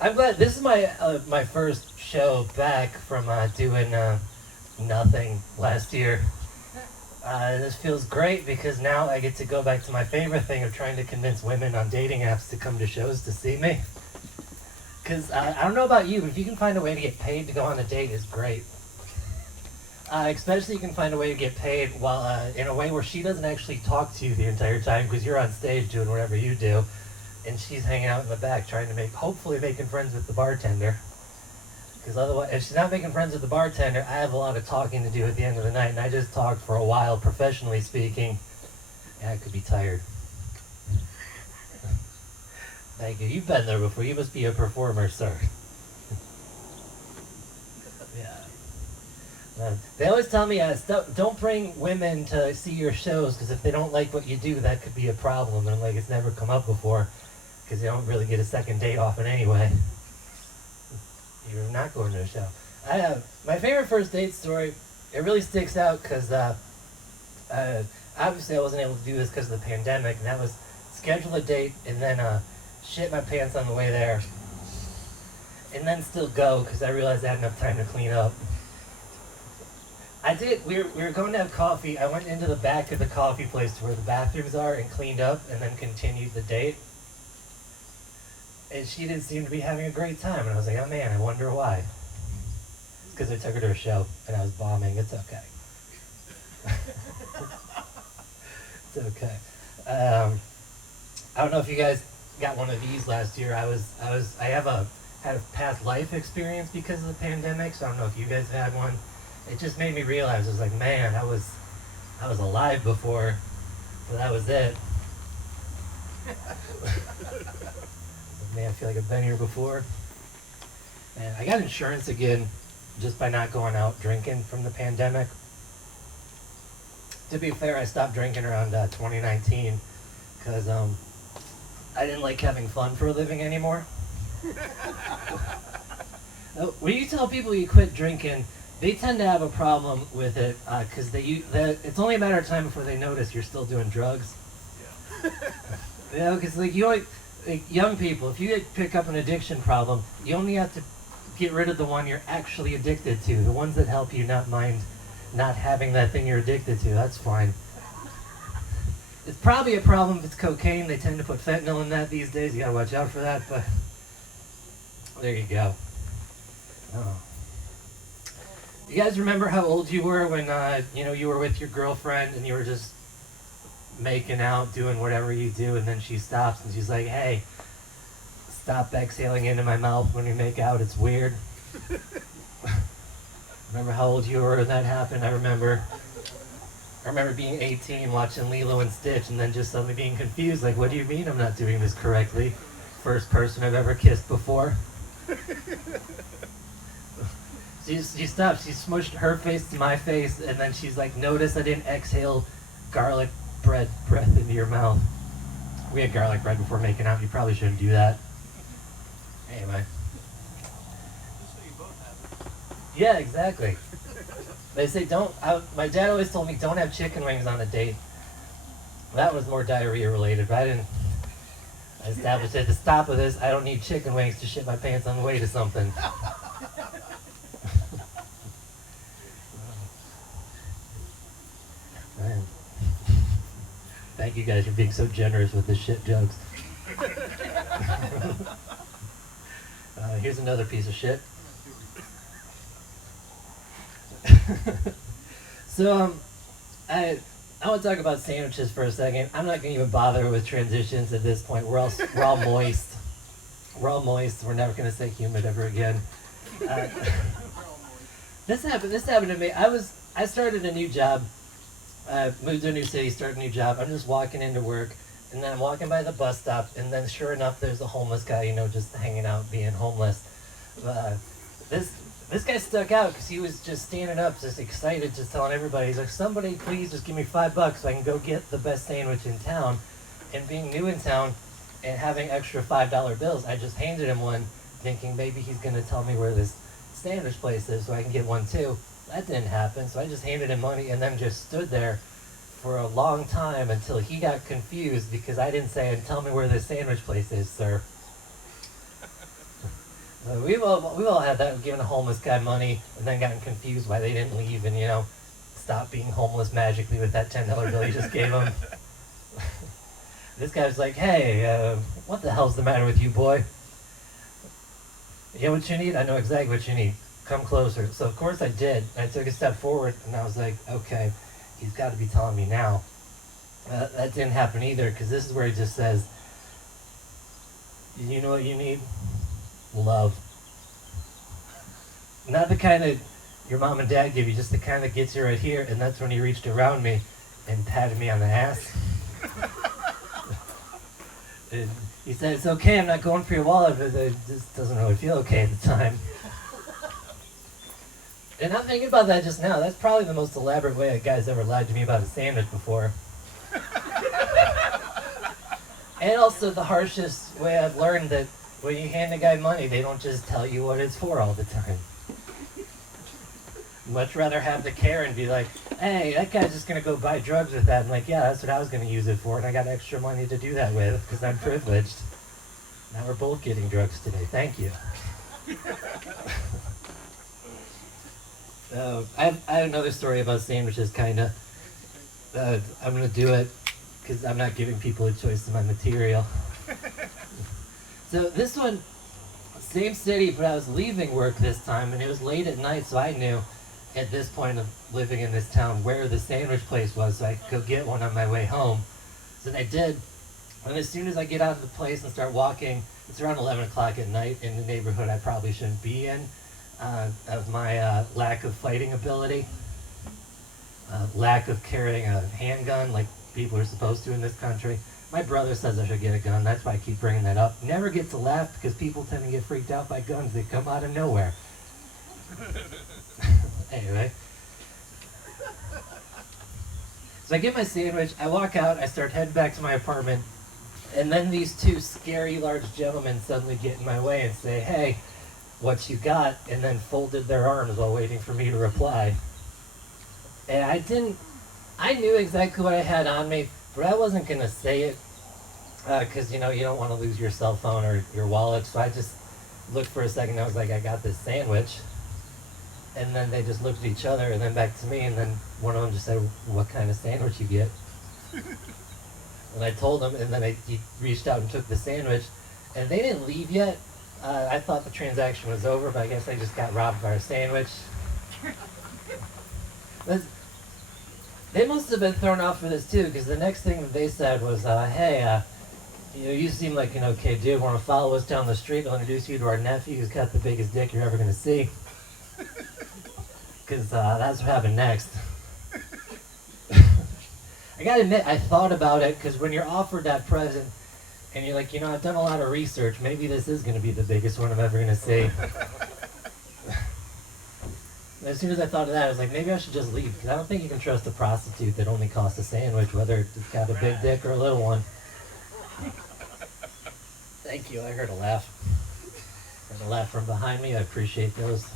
I'm glad this is my first show back from doing nothing last year. This feels great because now I get to go back to my favorite thing of trying to convince women on dating apps to come to shows to see me. Because I don't know about you, but if you can find a way to get paid to go on a date, it's great. Especially you can find a way to get paid while in a way where she doesn't actually talk to you the entire time because you're on stage doing whatever you do, and she's hanging out in the back trying to hopefully making friends with the bartender. Because otherwise, if she's not making friends with the bartender, I have a lot of talking to do at the end of the night, and I just talked for a while, professionally speaking, and I could be tired. Thank you. You've been there before. You must be a performer, sir. Yeah. They always tell me, don't bring women to see your shows, because if they don't like what you do, that could be a problem. And I'm like, it's never come up before, because you don't really get a second date off it anyway. You're not going to a show. I have my favorite first date story. It really sticks out because obviously I wasn't able to do this because of the pandemic, and that was schedule a date and then shit my pants on the way there, and then still go because I realized I had enough time to clean up. I did. We were going to have coffee. I went into the back of the coffee place to where the bathrooms are and cleaned up, and then continued the date. And she didn't seem to be having a great time. And I was like, oh man, I wonder why. It's because I took her to a show and I was bombing. It's okay. It's okay. I don't know if you guys got one of these last year. I had a past life experience because of the pandemic, so I don't know if you guys had one. It just made me realize, I was like, man, I was alive before, but that was it. Man, I feel like I've been here before. Man, I got insurance again just by not going out drinking from the pandemic. To be fair, I stopped drinking around 2019 because I didn't like having fun for a living anymore. When you tell people you quit drinking, they tend to have a problem with it because it's only a matter of time before they notice you're still doing drugs. Yeah. You know, because like young people, if you pick up an addiction problem, you only have to get rid of the one you're actually addicted to. The ones that help you not mind not having that thing you're addicted to, that's fine. It's probably a problem if it's cocaine. They tend to put fentanyl in that these days. You gotta watch out for that, but there you go. Oh. You guys remember how old you were when you were with your girlfriend and you were just making out, doing whatever you do, and then she stops and she's like, hey, stop exhaling into my mouth when we make out, it's weird. Remember how old you were when that happened? I remember being 18 watching Lilo and Stitch and then just suddenly being confused, like, what do you mean I'm not doing this correctly? First person I've ever kissed before. She stopped, she smushed her face to my face, and then she's like, notice I didn't exhale garlic breath into your mouth. We had garlic bread before making out. You probably shouldn't do that. Anyway. Yeah, exactly. They say my dad always told me don't have chicken wings on a date. That was more diarrhea related, but I established at the stop of this, I don't need chicken wings to shit my pants on the way to something. Man. Thank you guys for being so generous with the shit jokes. Here's another piece of shit. So, I want to talk about sandwiches for a second. I'm not going to even bother with transitions at this point. We're all moist. We're all moist. We're never going to say humid ever again. This happened to me. I started a new job. Moved to a new city, started a new job. I'm just walking into work, and then I'm walking by the bus stop, and then sure enough, there's a homeless guy, just hanging out, being homeless. This guy stuck out because he was just standing up, just excited, just telling everybody, he's like, somebody please just give me $5 so I can go get the best sandwich in town. And being new in town and having extra $5 bills, I just handed him one, thinking maybe he's going to tell me where this sandwich place is so I can get one too. That didn't happen, so I just handed him money and then just stood there for a long time until he got confused because I didn't say, tell me where this sandwich place is, sir. We've all had that, given a homeless guy money and then gotten confused why they didn't leave and, stop being homeless magically with that $10 bill you just gave them. This guy was like, hey, what the hell's the matter with you, boy? You know what you need? I know exactly what you need. Come closer. So, of course, I did. I took a step forward, and I was like, okay, he's got to be telling me now. That didn't happen either, because this is where he just says, you know what you need? Love. Not the kind that your mom and dad give you, just the kind that gets you right here. And that's when he reached around me and patted me on the ass. And he said, it's okay, I'm not going for your wallet, but it just doesn't really feel okay at the time. And I'm thinking about that just now. That's probably the most elaborate way a guy's ever lied to me about a sandwich before. And also the harshest way I've learned that when you hand a guy money, they don't just tell you what it's for all the time. Much rather have the care and be like, hey, that guy's just going to go buy drugs with that. I'm like, yeah, that's what I was going to use it for, and I got extra money to do that with because I'm privileged. Now we're both getting drugs today. Thank you. I have another story about sandwiches, kind of. I'm going to do it because I'm not giving people a choice in my material. So this one, same city, but I was leaving work this time, and it was late at night, so I knew at this point of living in this town where the sandwich place was, so I could go get one on my way home. So I did, and as soon as I get out of the place and start walking, it's around 11 o'clock at night in the neighborhood I probably shouldn't be in, of my lack of fighting ability, lack of carrying a handgun like people are supposed to in this country. My brother says I should get a gun, that's why I keep bringing that up. Never get to laugh because people tend to get freaked out by guns, they come out of nowhere. Anyway. So I get my sandwich, I walk out, I start heading back to my apartment, and then these two scary large gentlemen suddenly get in my way and say, hey, what you got? And then folded their arms while waiting for me to reply. And I knew exactly what I had on me, but I wasn't going to say it because, you don't want to lose your cell phone or your wallet. So I just looked for a second. I was like, I got this sandwich. And then they just looked at each other and then back to me. And then one of them just said, what kind of sandwich you get? And I told him, and then he reached out and took the sandwich. And they didn't leave yet. I thought the transaction was over, but I guess I just got robbed by a sandwich. They must have been thrown off for this too, because the next thing that they said was, hey, you seem like an okay dude. Want to follow us down the street? I'll introduce you to our nephew who's got the biggest dick you're ever going to see. Because that's what happened next. I gotta admit, I thought about it, because when you're offered that present, and you're like, I've done a lot of research, maybe this is going to be the biggest one I'm ever going to see. As soon as I thought of that, I was like, maybe I should just leave, because I don't think you can trust a prostitute that only costs a sandwich, whether it's got a big dick or a little one. Thank you, I heard a laugh. Heard a laugh from behind me, I appreciate those.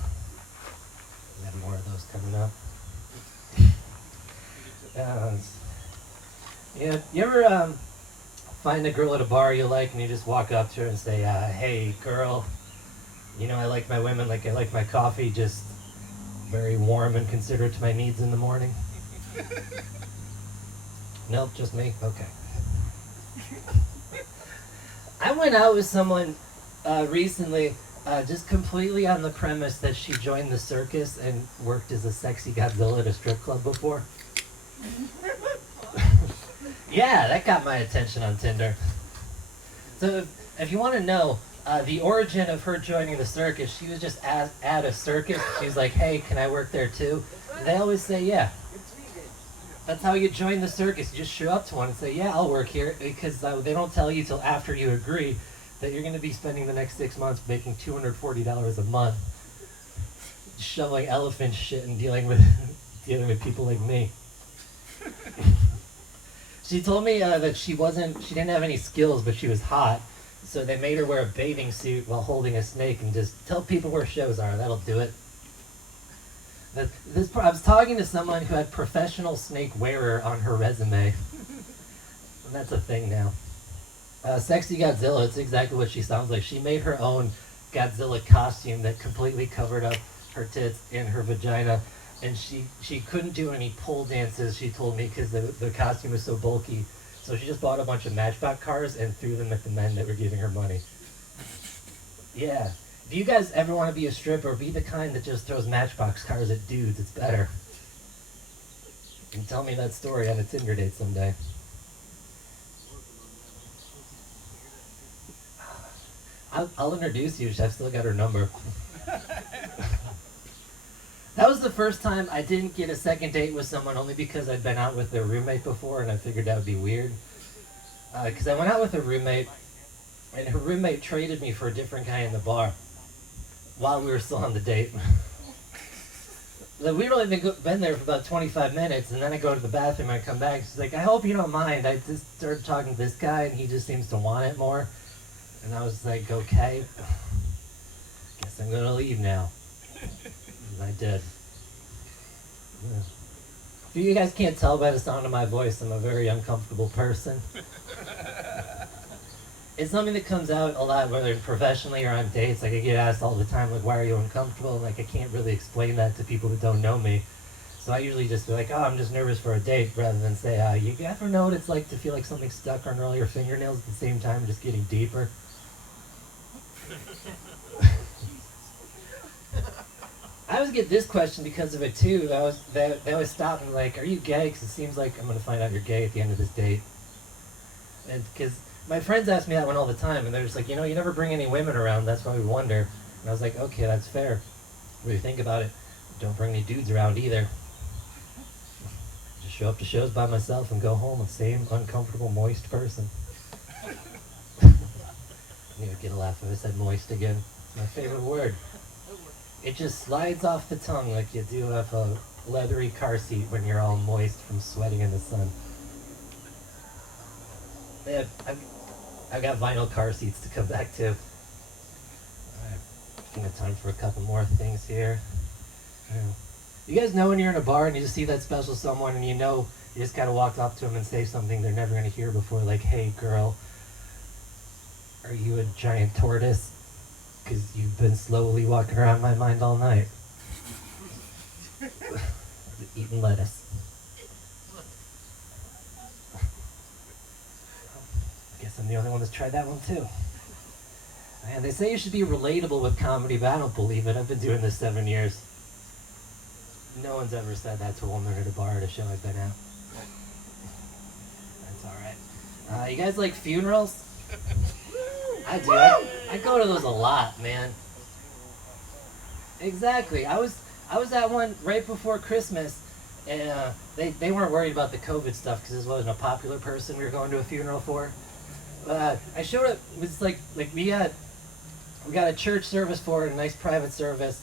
We have more of those coming up. You ever find a girl at a bar you like and you just walk up to her and say, hey girl, I like my women like I like my coffee, just very warm and considerate to my needs in the morning? Nope, just me? Okay. I went out with someone recently, just completely on the premise that she joined the circus and worked as a sexy Godzilla at a strip club before. Yeah, that got my attention on Tinder. So if you want to know the origin of her joining the circus, she was just at a circus. She was like, hey, can I work there too? And they always say, yeah. That's how you join the circus. You just show up to one and say, yeah, I'll work here, because they don't tell you till after you agree that you're going to be spending the next 6 months making $240 a month shoveling elephant shit and dealing with people like me. She told me that she didn't have any skills, but she was hot, so they made her wear a bathing suit while holding a snake and just tell people where shows are. That'll do it. I was talking to someone who had professional snake wearer on her resume. And that's a thing now. Sexy Godzilla, it's exactly what she sounds like. She made her own Godzilla costume that completely covered up her tits and her vagina, and she couldn't do any pole dances. She told me because the costume was so bulky, so she just bought a bunch of Matchbox cars and threw them at the men that were giving her money. Yeah. If you guys ever want to be a stripper, be the kind that just throws Matchbox cars at dudes. It's better. And tell me that story on a Tinder date someday. I'll introduce you. I've still got her number. That was the first time I didn't get a second date with someone, only because I'd been out with their roommate before and I figured that would be weird. Because I went out with a roommate, and her roommate traded me for a different guy in the bar while we were still on the date. We'd only been there for about 25 minutes, and then I go to the bathroom and I come back. She's like, I hope you don't mind. I just started talking to this guy, and he just seems to want it more. And I was like, okay, guess I'm going to leave now. And I did. Yeah. If you guys can't tell by the sound of my voice, I'm a very uncomfortable person. It's something that comes out a lot, whether professionally or on dates. Like, I get asked all the time, like, why are you uncomfortable? And, like, I can't really explain that to people who don't know me. So I usually just be like, oh, I'm just nervous for a date, rather than say, you ever know what it's like to feel like something stuck on all your fingernails at the same time, just getting deeper? I always get this question because of it too. They always stop and like, are you gay? Because it seems like I'm going to find out you're gay at the end of this date. And because my friends ask me that one all the time, and they're just like, you never bring any women around, that's why we wonder. And I was like, okay, that's fair. When you think about it, don't bring any dudes around either. Just show up to shows by myself and go home the same uncomfortable, moist person. I would get a laugh if I said moist again. It's my favorite word. It just slides off the tongue like you do off a leathery car seat when you're all moist from sweating in the sun. Yeah, I've got vinyl car seats to come back to. Alright, I think I have time for a couple more things here. You guys know when you're in a bar and you just see that special someone and you just gotta walk up to them and say something they're never gonna hear before, like, hey girl, are you a giant tortoise? Because you've been slowly walking around my mind all night. Eating lettuce. I guess I'm the only one that's tried that one too. And they say you should be relatable with comedy, but I don't believe it. I've been doing this 7 years. No one's ever said that to a woman at a bar at a show I've been at. That's alright. You guys like funerals? I do. I go to those a lot, man. Exactly. I was at one right before Christmas, and they weren't worried about the COVID stuff because this wasn't a popular person we were going to a funeral for. I showed up. It was like we got a church service for it, a nice private service.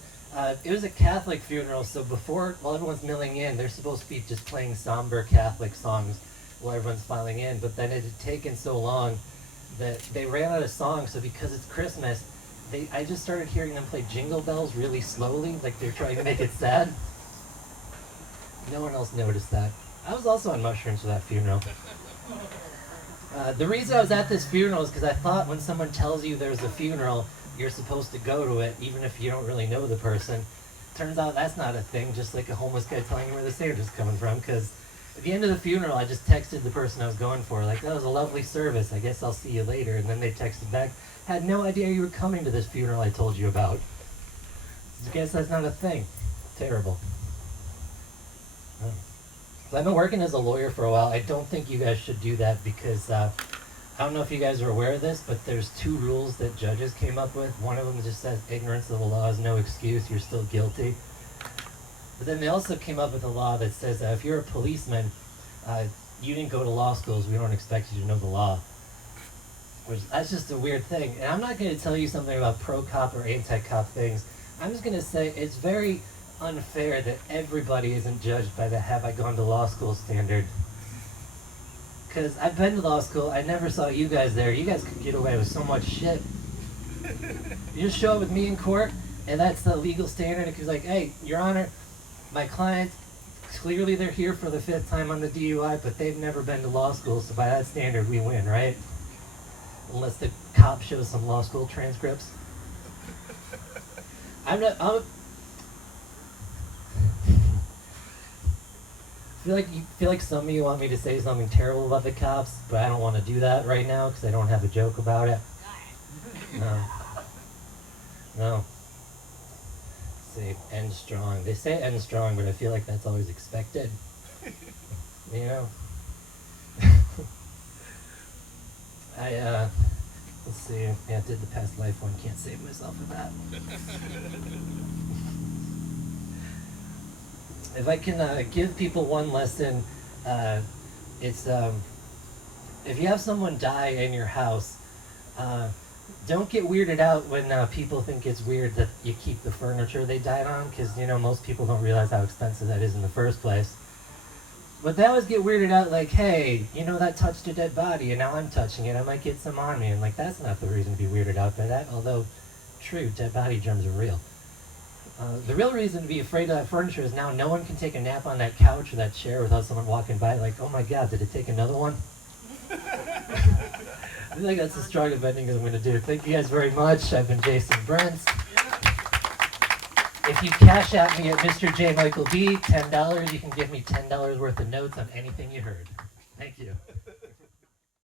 It was a Catholic funeral, so while everyone's milling in, they're supposed to be just playing somber Catholic songs while everyone's filing in. But then it had taken so long that they ran out of songs, so because it's Christmas, I just started hearing them play Jingle Bells really slowly, like they're trying to make it sad. No one else noticed that. I was also on mushrooms for that funeral. The reason I was at this funeral is because I thought when someone tells you there's a funeral, you're supposed to go to it, even if you don't really know the person. Turns out that's not a thing, just like a homeless guy telling you where the Santa's coming from, because at the end of the funeral, I just texted the person I was going for, like, that was a lovely service, I guess I'll see you later. And then they texted back, had no idea you were coming to this funeral I told you about. I guess that's not a thing. Terrible. I've been working as a lawyer for a while. I don't think you guys should do that because, I don't know if you guys are aware of this, but there's 2 rules that judges came up with. One of them just says ignorance of the law is no excuse, you're still guilty. But then they also came up with a law that says if you're a policeman, you didn't go to law schools, we don't expect you to know the law. That's just a weird thing. And I'm not going to tell you something about pro-cop or anti-cop things. I'm just going to say it's very unfair that everybody isn't judged by the have I gone to law school standard. Because I've been to law school, I never saw you guys there. You guys could get away with so much shit. You just show up with me in court, and that's the legal standard. It's like, hey, Your Honor, my client, clearly they're here for the 5th time on the DUI, but they've never been to law school, so by that standard, we win, right? Unless the cop shows some law school transcripts. I'm not. Feel like some of you want me to say something terrible about the cops, but I don't want to do that right now because I don't have a joke about it. No. No. Say end strong. They say end strong, but I feel like that's always expected. You know? Let's see. Yeah, I did the past life one. Can't save myself with that. If I can give people one lesson, it's if you have someone die in your house, don't get weirded out when people think it's weird that you keep the furniture they died on, because most people don't realize how expensive that is in the first place. But they always get weirded out, like, hey, that touched a dead body, and now I'm touching it. I might get some on me, and that's not the reason to be weirded out by that. Although, true, dead body germs are real. The real reason to be afraid of that furniture is now no one can take a nap on that couch or that chair without someone walking by like, oh my god, did it take another one? I feel like that's as strong of ending as I'm going to do. Thank you guys very much. I've been Jason Brent. If you cash at me at Mr. J. Michael B, $10, you can give me $10 worth of notes on anything you heard. Thank you.